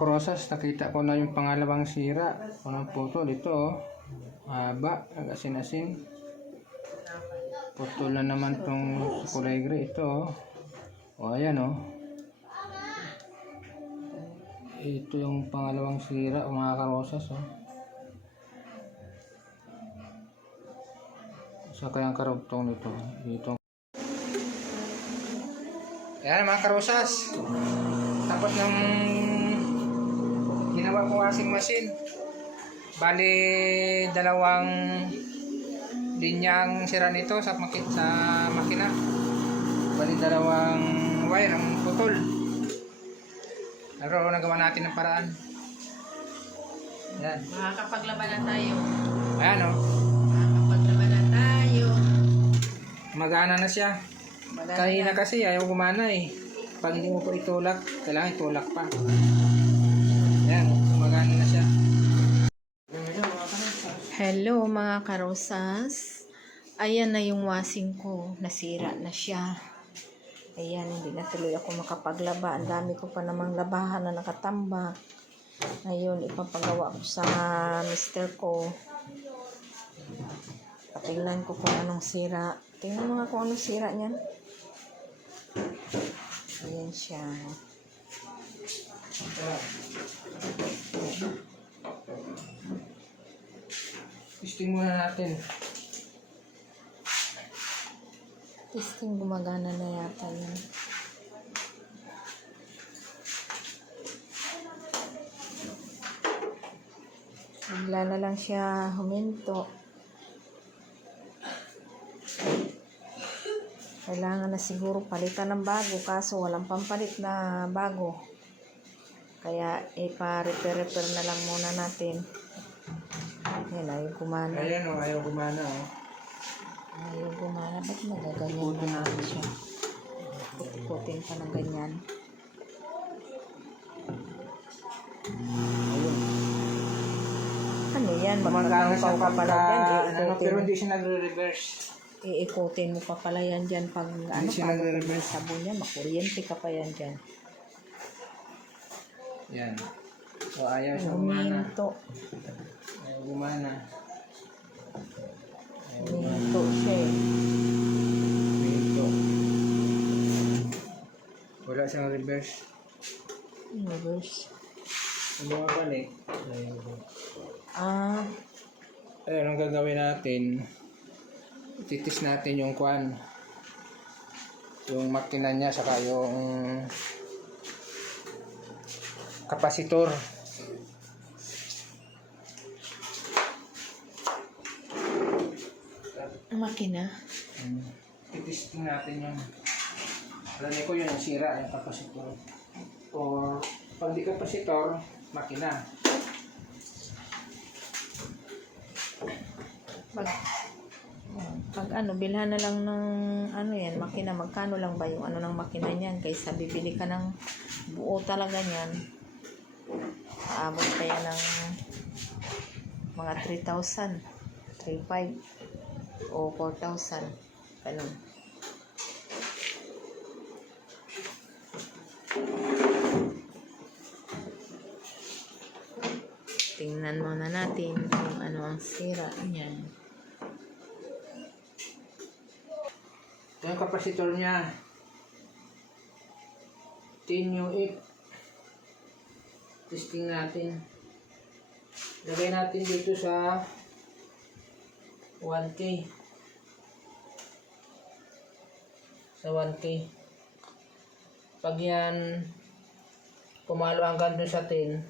krosas, nakita ko na yung pangalawang sira. Unang putol, ito oh. Haba, asin-asin. Putol na naman tong kulay gray, ito oh. O ayan oh. Ito yung pangalawang sira, mga karosas oh. Saka yung karugtong nito. Dito. Ayan mga karosas. Tapos ng ginawa ko washing machine. Bali dalawang linyang sira nito sa makina. Bali dalawang wire ang putol. Pero nagawa natin ng paraan. Ayan. Makakapaglaban na tayo. Ayan o. Makakapaglaban na tayo. Magana na siya. Kanina kasi ayaw gumana eh. Pag hindi mo po itulak, kailangan itulak pa. Ayan, magana na siya. Hello mga karosas. Ayan na yung washing ko. Nasira na siya. Ayan, hindi na tuloy ako makapaglaba. Ang dami ko pa namang labahan na nakatambak. Ngayon, ipapagawa ko sa mister ko. Patingnan ko kung anong sira. Tingnan mo nga kung anong sira niyan. Ayan siya. Testing muna natin. Testing, gumagana na yata yun. Bigla na lang siya huminto. Kailangan na siguro palitan ng bago, kaso walang pampalit na bago. Kaya ipa-repair na lang muna natin. Ayan, ayaw gumana. Ayan o, ayaw gumana o. Ayaw gumana. Ba't magaganyan na natin siya? Putin pa ng ganyan. Ano yan? Gumagana siya Magpapaupaw ka pala dyan. pero hindi siya nagre-reverse. Iikutin mo pa pala yan dyan pag ano siya pa nagre-reverse. sabon yan. Makuryente ka pa yan dyan. Yan. So ayaw siya gumana. Huminto. Ayaw gumana. Huminto siya eh. Minto. Wala siyang reverse. Reverse. Ano nga balik? Ayun, ang gagawin natin, titis natin yung kwan. Yung makina niya, saka yung kapasitor. Makina. Titis natin yung alam ko yun yung sira, yung kapasitor. Or pag di kapasitor, makina. Pag ano, bilhan na lang ng ano yan, makina. Magkano lang ba yung ano ng makina niyan? Kaysa bibili ka ng buo talaga niyan. Aabot pa yan ng mga 3,000, 3,500 o 4,000. Ganun. Tingnan muna natin kung ano ang sira niyan. Ito yung kapasitor niya. 10U8. Testing natin. Lagay natin dito sa 1K. Sa 1K. Pag yan pumalo hanggang dun sa 10,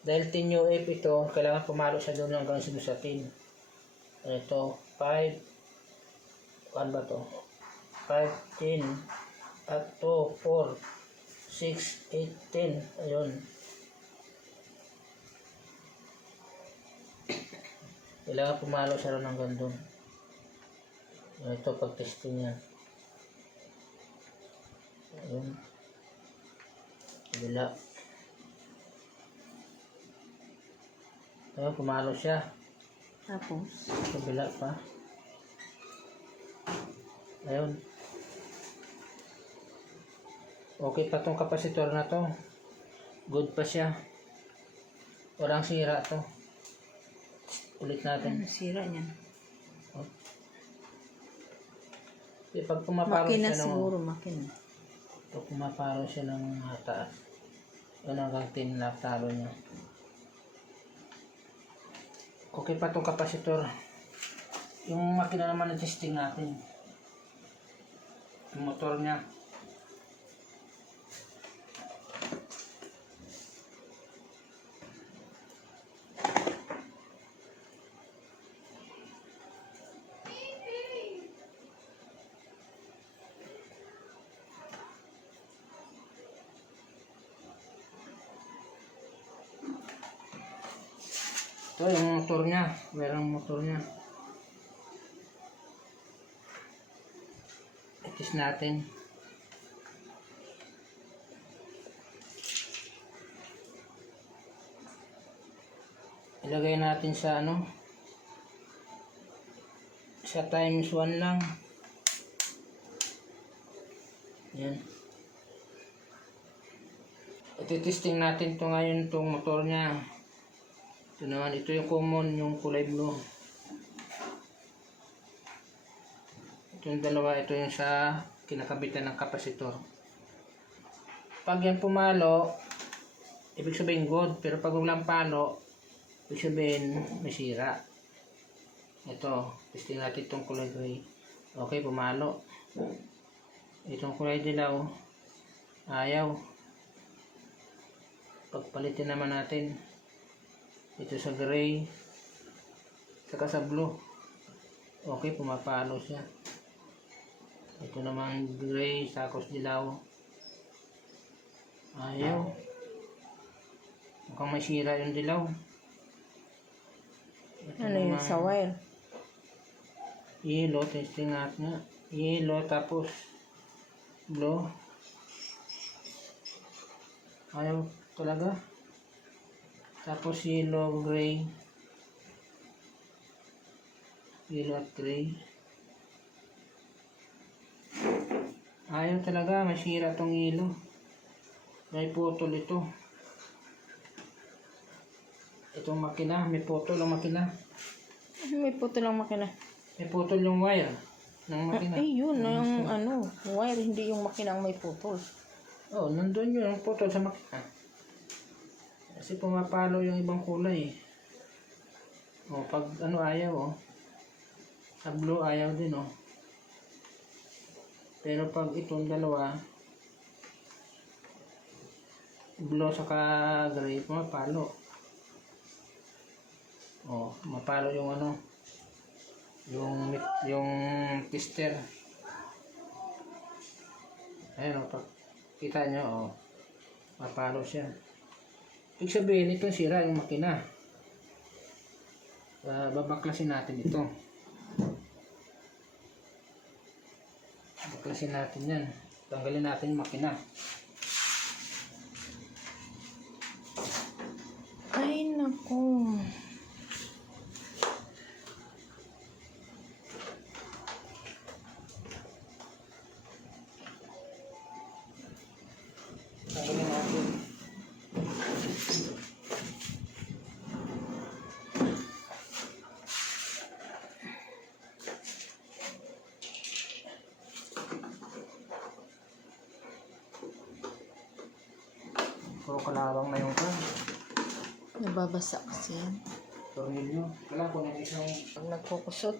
dahil 10UF ito, kailangan pumalo siya doon hanggang sa 10. Ito, 5. Ano ba to? 5, 10. At 2, 4, 6, 8, 10. Ayun. Kailangan pumalo siya doon hanggang doon. Ito, pag-testing yan. Ayun. Kabila. Ayun, pumalo siya. Tapos, Kabila pa. Ayun. Okay pa tong kapasitor na to. Good pa siya. Walang sira to. Ulit natin. Ano sira niyan? Pag pumapalo Makina siya ng... siguro, makina. Pag pumapalo siya ng taas, yun hanggang 10 na talo niya. Okay pa itong kapasitor. Yung makina naman na testing natin. Yung motor niya. Ito yung motor niya. Merong motor niya. Itis natin. Ilagay natin sa ano? Sa times 1 lang. Yan. Ititesting natin to ngayon itong motor niya. Ito naman, ito yung common, yung kulay blue. Ito yung dalawa, ito yung sa kinakabitan ng kapasitor. Pag yan pumalo, ibig sabihin good, pero pag walang palo, ibig sabihin may sira. Ito, testing natin itong kulay gray. Okay, pumalo. Itong kulay dilaw, ayaw. Pagpalitin naman natin. Ito sa gray, saka sa blue. Okay, pumapalo siya. Ito naman gray, sakos dilaw. Ayaw. Mukhang may sira yung dilaw. Ito Ano yun naman, sa wire? yellow, testing natin nga. Yellow, tapos blue. Ayaw talaga. Tapos yellow, gray. Yellow at gray. Ayaw talaga, masira tong yellow. May putol ito. Itong makina, may putol ang makina. May putol lang makina. May putol yung wire ng makina. Ay, yun. Yung ano, wire, hindi yung makina ang may putol. Oh, nandun yun, ang putol sa makina. Kasi pumapalo yung ibang kulay. Oh, pag ano ayaw, oh. Sa blue ayaw din, oh. Pero pag itong dalawa, blue saka gray, pumapalo. Oh, mapalo yung ano, yung tester. Ayan, oh, pag kita nyo, oh, mapalo siya. Ibig sabihin, itong sira yung makina. Babaklasin natin ito. Baklasin natin yan. Tanggalin natin yung makina. Ay, naku. Tanggalin natin. Puro kalawang na yung kan. Nababasa kasi yan. Tornilyo. Kailangan ko ng isang... Pag nagkukusot.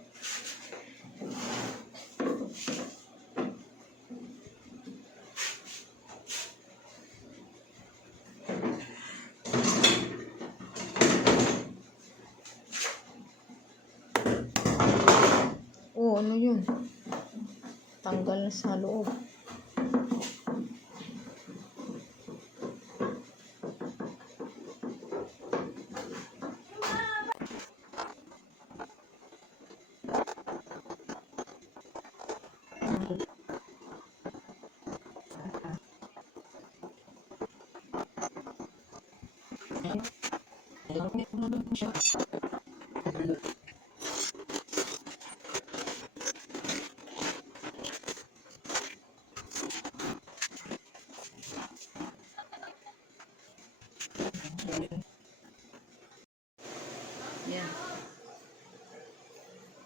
Oh, ano yun? Tanggal na sa loob.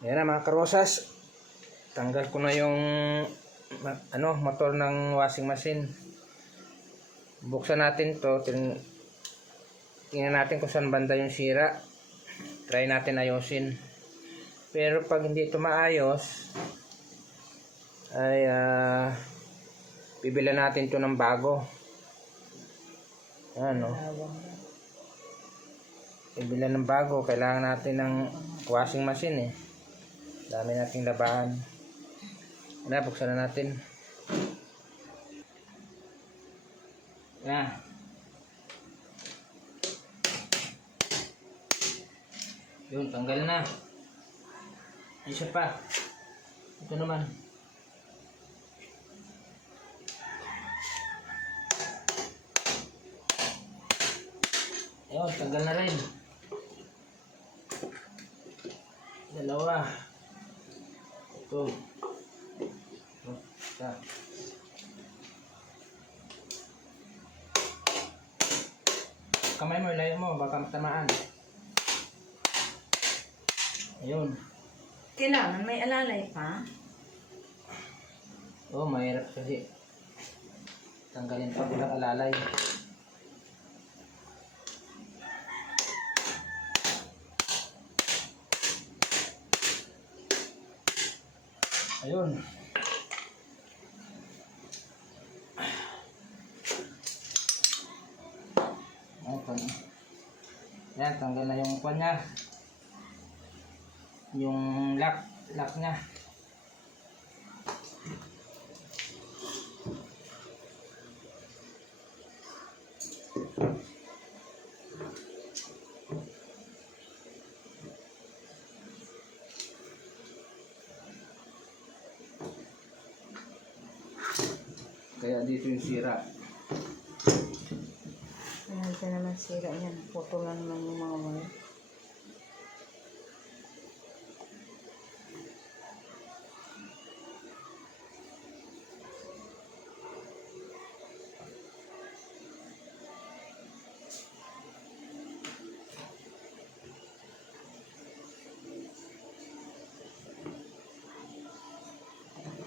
Ayan na mga karosas. Tanggal ko na yung motor ng washing machine. Buksan natin to. Tingnan natin kung saan banda yung sira. Try natin ayusin. Pero pag hindi ito maayos, ay bibilan natin to ng bago. Ano? Bibilan ng bago. Kailangan natin ng washing machine eh. Dami nating labahan. Buksan na natin. Yan. Yun, tanggal na. Isa pa. Ito naman. Ayun, tanggal na rin. Dalawa. Ito. Isa. Kamay mo, ilayo mo, baka matamaan. Ayun. Kailangan may alalay pa. Oh, mahirap kasi. Tanggalin pa bilang alalay. Ayun. Yan, tanggal na yung kwan niya. Yung lock niya. Kaya dito yung sira. Ito naman sira niyan. Putol na naman yung mga wire.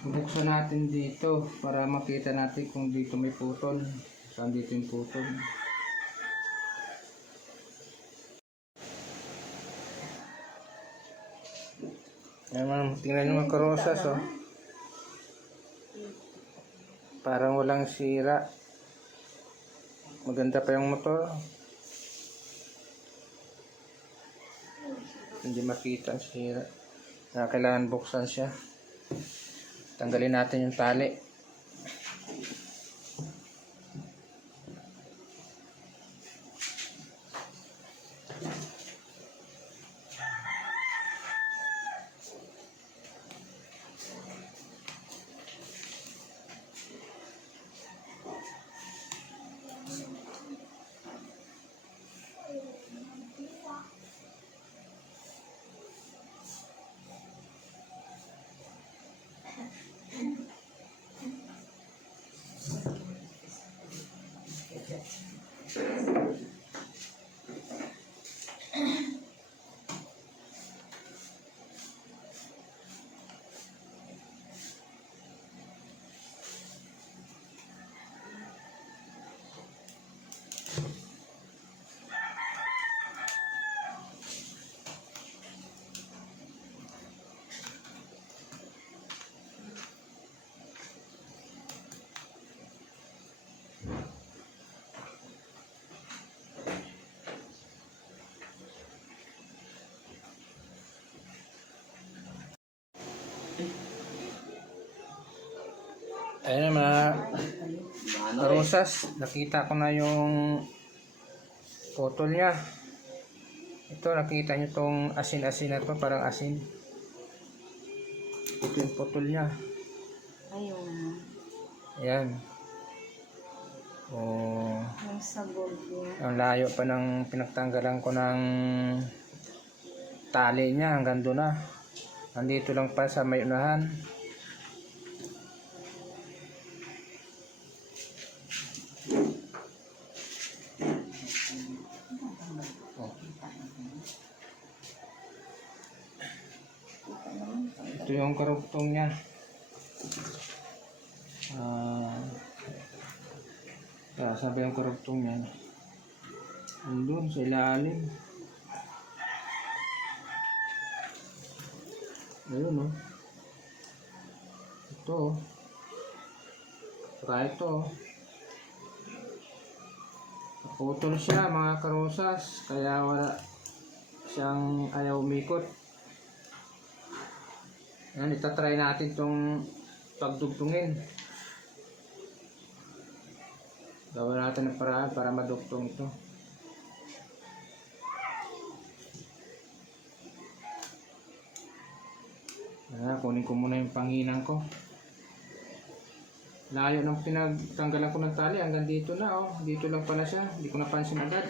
Buksan natin dito para makita natin kung dito may putol. Saan dito yung putol. Ayan, tingnan nyo mga karosas, oh. Parang walang sira. Maganda pa yung motor. Hindi makita ang sira. Kailangan buksan siya. Tanggalin natin yung tali. Ayan na mga karosas. Nakita ko na yung putol niya. Ito, nakita nyo tong asin-asin na to. Parang asin. Ito yung putol niya. Ayun. Ayan. Oh, Yung sa gold niya. ang layo pa ng pinagtanggalan ko ng tali niya. Hanggang doon na. Nandito lang pa sa may unahan. ang karugtong niya. Sabi ang karugtong niya. Andun sa ilalim. Ayun oh. Ito oh. Saka ito oh. Naputol siya mga karosas. Kaya wala siyang ayaw umikot. Yan, itatry natin itong pagdugtungin. Gawin natin ng paraan para madugtong ito. Kunin ko muna yung panghinang ko. Layo ng pinagtanggalan ko ng tali hanggang dito na oh. Dito lang pala siya. Hindi ko napansin agad.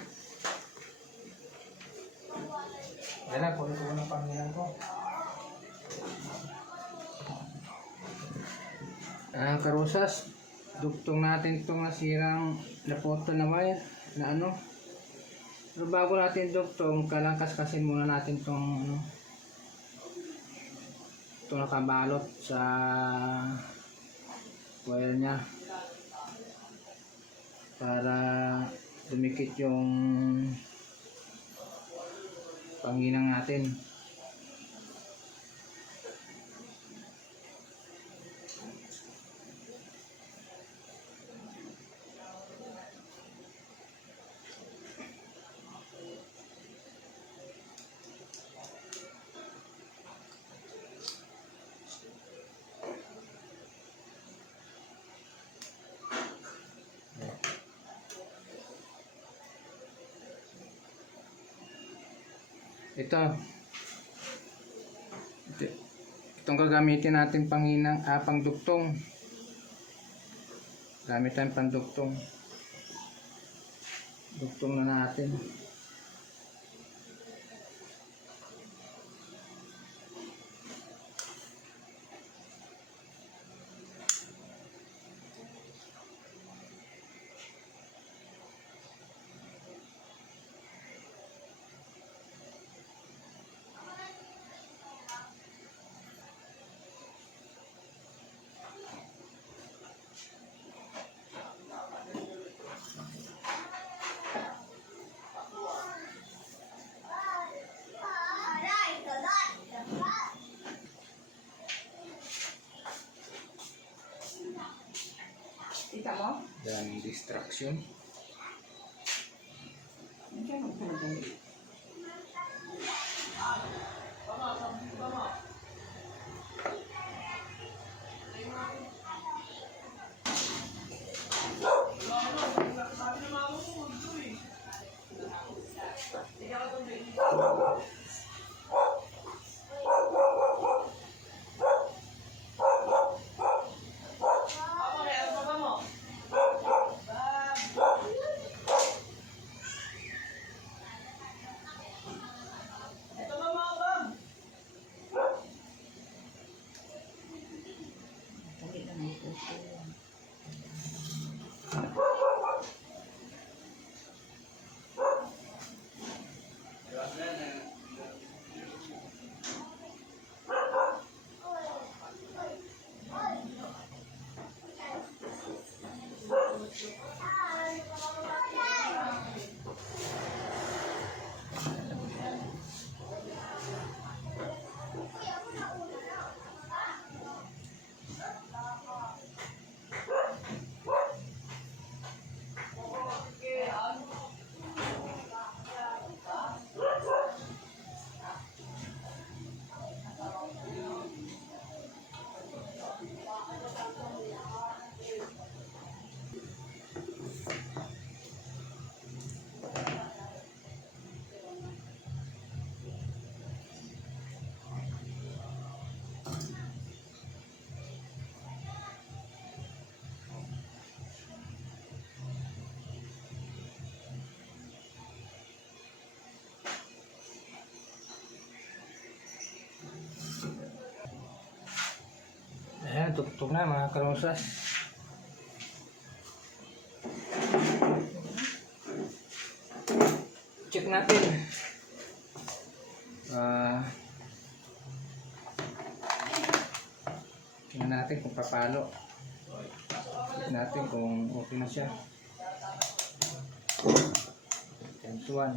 Yan na, kunin ko muna yung panghinang ko. Karosas, dugtong natin itong nasirang naputol na wire na ano. Pero bago natin dugtong, kalangkas-kasin muna natin itong ano, ito nakabalot sa wire nya para dumikit yung panghinang natin. Itong gagamitin natin panghinang, pangdugtong. Gamit tayong pandugtong. Dugtong na natin. Kita mo? Daming distraction. Diyan ako nagdali. Ayan, tugtog na mga karosas. Check natin. Tingnan natin kung papalo. Tingnan natin kung okay na siya. Times 1.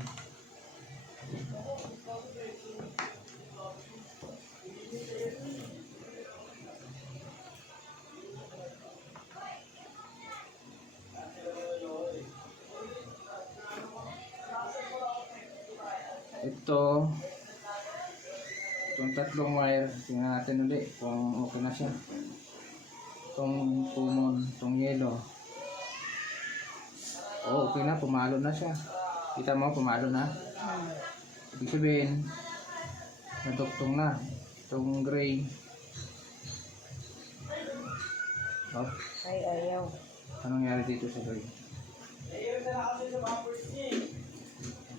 Itong tatlong wire, tingnan natin ulit kung okay na siya. Itong common, itong yellow. Oh, okay na, pumalo na siya. Kita mo, pumalo na. Ibig sabihin, naduktong na. Itong gray. Oh, Ay, ayaw. anong nangyari dito sa gray?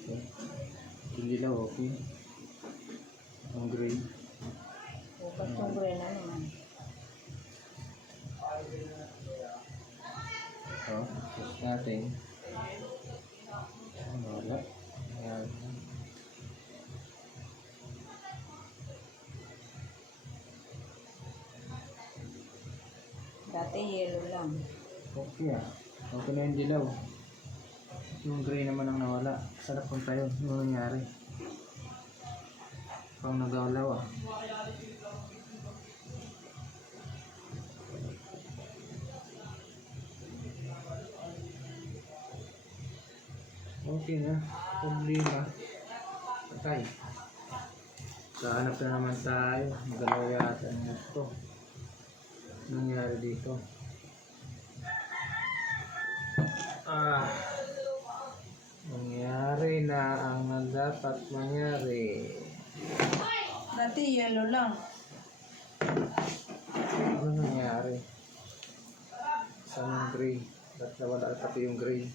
Okay. Itong dilaw, okay. Ang gray. Bukas yung gray na naman. So, test natin. Wala. Ayan. Dati yellow lang. Okay ah. Okay na yung dilaw. Yung gray naman ang nawala. Saan napunta yun? Ano nangyari? Pang nagawalaw ah. Okay na. Problema. Patay. Kahanap na naman tayo. Magalaw yata ang gusto. Anong nangyari dito? Nangyari na ang dapat mangyari. Dati yellow lang. Ano nangyari? Saan yung gray? Ba't nawala pati yung gray?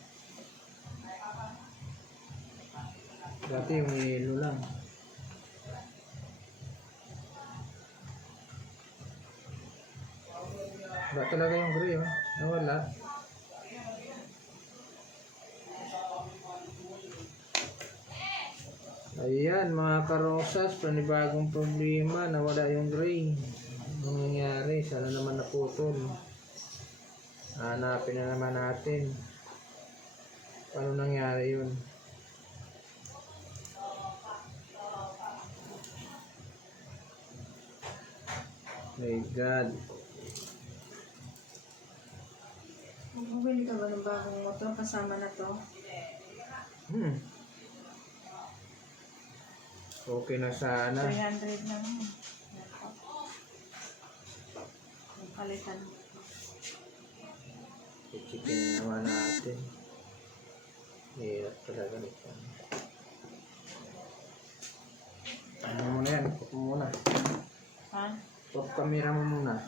Dati yung yellow lang. Wala talaga yung gray, oh. Nawala. Ayan mga karosas, panibagong problema, nawala yung gray. Anong nangyari? Sana naman naputol. Hanapin na naman natin. Paano nangyari yun? My God. Bumili ka ba ng bagong motor kasama na to? Okay na sana. 300 lang. Palitan. Chicken naman natin. Hirap talaga nito. Ano muna yan? Pop mo muna. Ha? Pop camera mo muna.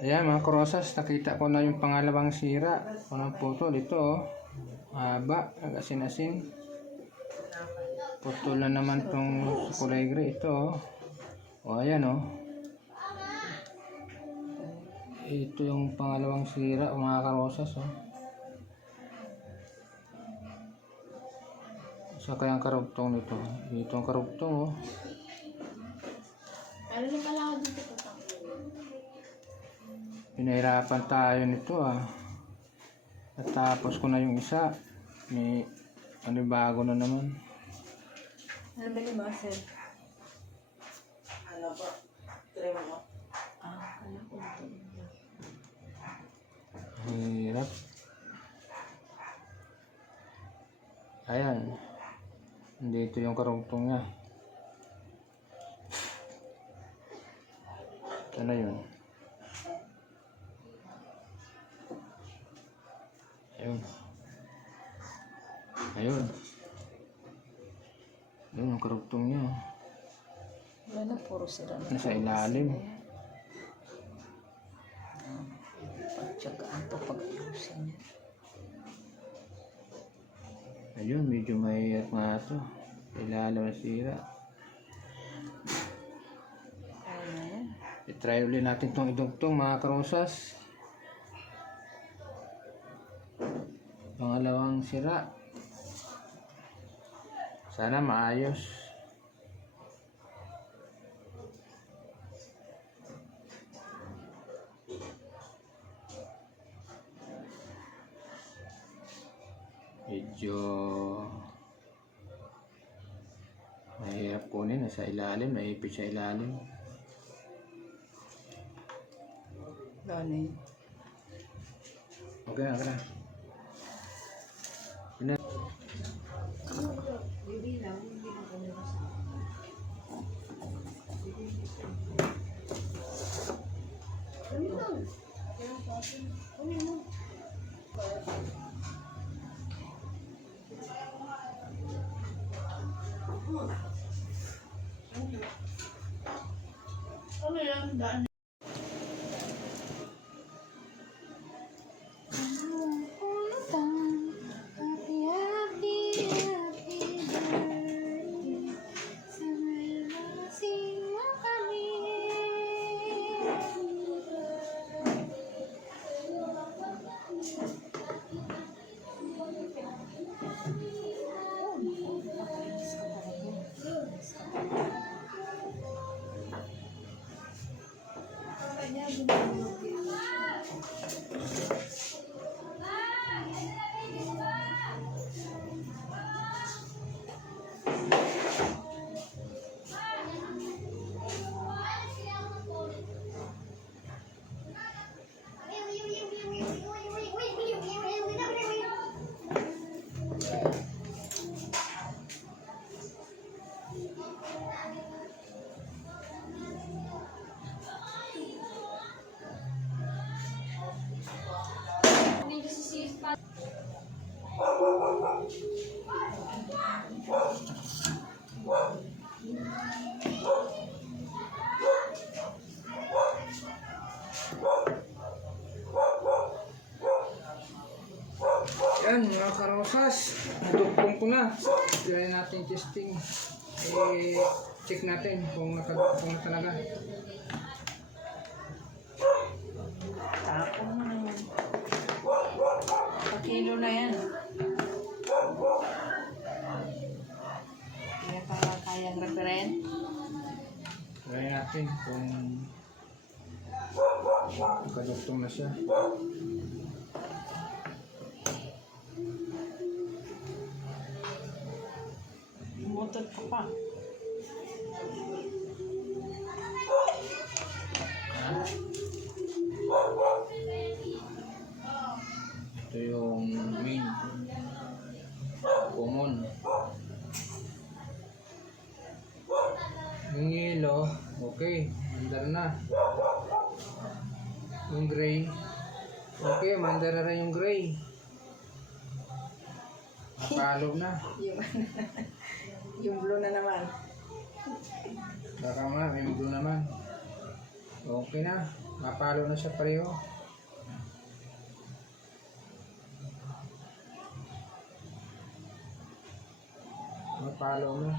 Ayan mga krosas, nakita ko na yung pangalawang sira. Unang putol, ito oh. Haba, asin-asin. Putol na naman tong kulay gray, ito oh. O ayan oh. Ito yung pangalawang sira mga karosas oh. Sa kayang karugtong nito. Ito ang karugtong oh. Ano na pala ako dito po? Pinahirapan tayo nito ah. Natapos ko na yung isa. May ano bago na naman. Ano ba ni Marcel? Ano po? Try mo. Ano po ito? Hirap. Ayan. Dito yung karugtong niya. Ito na yun. Ayun. Ayun. Ayun ang karugtong niya. Wala na, puro sila na. Nasa ilalim. Pagtsagaan pa pag-ayusin niya. Ayun, medyo mahirap nga ito. Ilalim na sira. Kaya na yan. I-try ulit natin itong idugtong mga karosas. Pangalawang sira. Sana maayos. Medyo mahirap kunin, nasa ilalim, naipit sa ilalim. Gani. Okay na, okay na. Yun na. Ano yan? Daan. Yan mga karosas, nadugtong ko na. Try natin testing. Check natin kung nakadugtong na talaga. Tapon mo na yan. Pakilo na yan. Kaya para kayang referen. Try natin kung nakadugtong na siya. Mutot ka pa. Ito yung main. Common. Yung yellow, okay. Mandar na. Yung gray, okay. Mandar na rin yung gray. Napalog na. Yung blue na naman. Baka nga, may blue naman. Okay na. Napalo na siya pareho. Napalo na.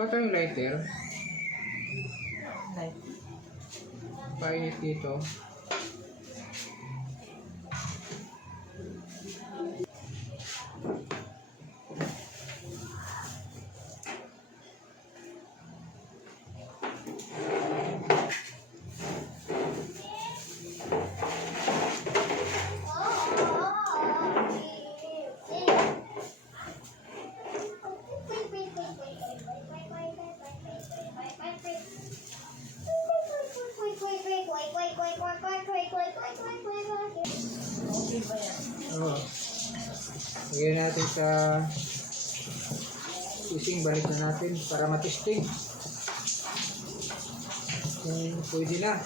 Ba't yung lighter? Like, Painit dito. Oo. Lagyan natin sa ising, balik na natin para matesting kung pwede na.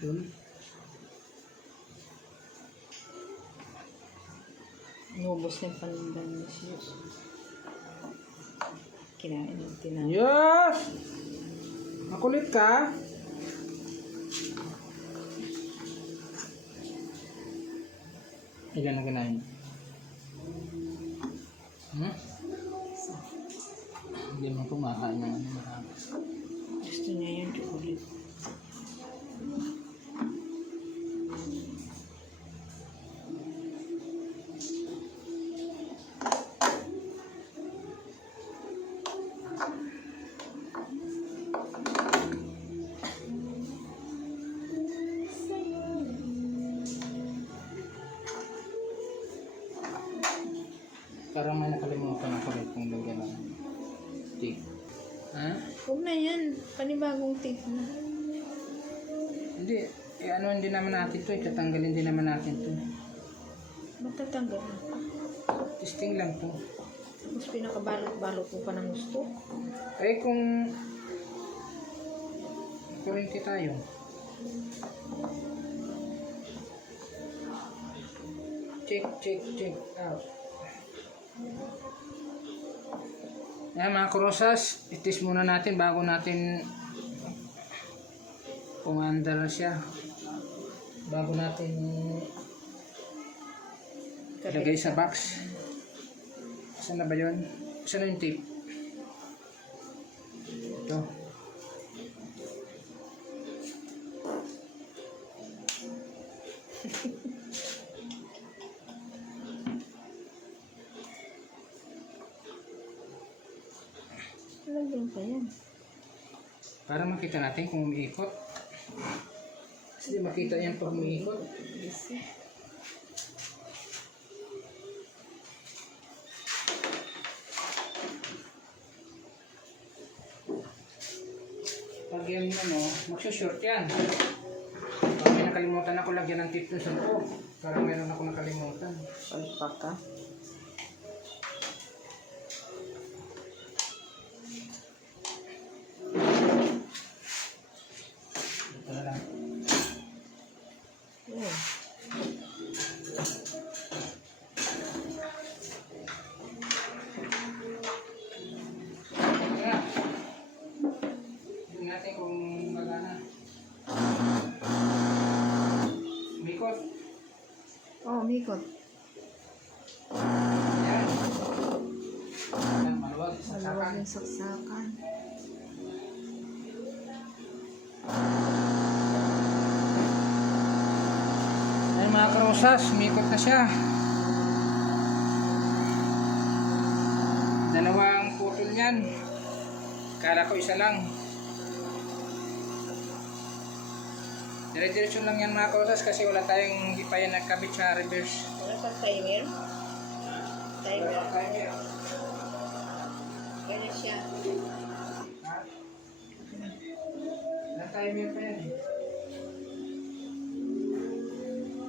Yun. Inubos na yung panindan niya siya. Kinain natin na. Yes! Makulit ka? Ilan na kinain? Hmm? Hindi mo kumakain ng ano marami. Gusto niya yung chocolate. Parang may nakalimutan ako rin kung lagyan ng tape. Ha? Huwag na yan. Panibagong tape na. Hindi. Ano hindi naman natin to. Tatanggalin din naman natin to. Matatanggal na. Testing lang to. Tapos pinakabalot-balot mo pa ng gusto. Eh kung kurente tayo. Check out. Ayan mga krosas, itis muna natin bago natin pumandar siya. Bago natin ilagay sa box. Saan na ba yun? Saan na yung tape? Ito. Lagyan pa yan. Para makita natin kung umiikot. Kasi di makita yan pag umiikot. Busy. Pag yan ano, magsushort yan. Pag may nakalimutan ako lagyan ng tip sa loob. Parang meron ako nakalimutan. Alpaca. Ito na lang. Oh. Ito na. Tignan natin kung magana. Umikot. Oh, umikot. Yan. Yan, maluwag. Maluwag Saksakan. yung saksakan. Ay mga karosas, umikot na siya. Dalawang putol yan. Kala ko isa lang. Dire-diretso lang yan mga karosas kasi wala tayong hindi pa yan nagkabit sa reverse. Wala pa timer? Timer. Ganyan siya. Ha? Nag-timer pa yan eh.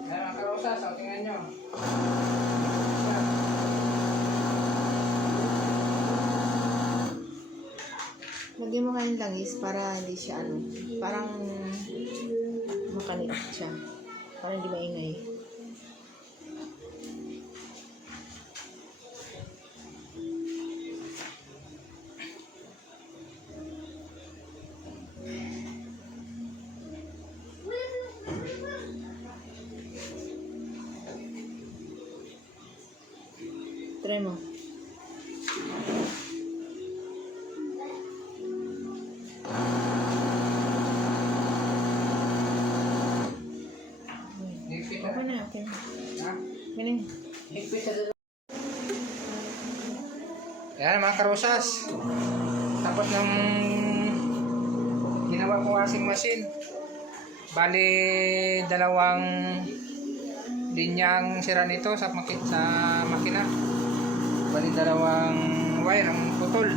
Kaya mga karosas, o tingnan nyo. Lagyan mo kayong langis para hindi siya ano, parang makalit siya. Para hindi maingay. Try mo. Higpit Okay na. na, okay na. Ha? Ganun. Higpit na doon. Ayan mga karosas. Tapos ng ginawa ko washing machine. Bali dalawang linya ang sira nito sa makina. Bali dalawang wire ang putol.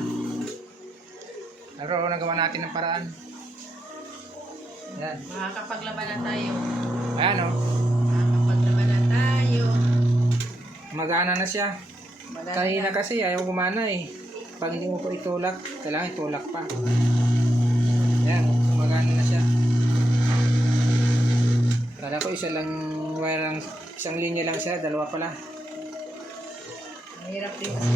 Pero nagawa natin ng paraan. Yan. Makakapaglaban na tayo. Ayan o. Makakapaglaban na tayo. Magana na siya. Kanina kasi ayaw gumana eh. Pag hindi mo pa itulak, kailangan itulak pa. Ayan, magana na siya. isa lang wire lang, isang linya lang siya, dalawa pala. Mahirap din kasi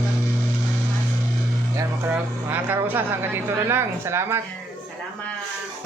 Yan mga karosas, hanggang dito na lang. Salamat. Salamat.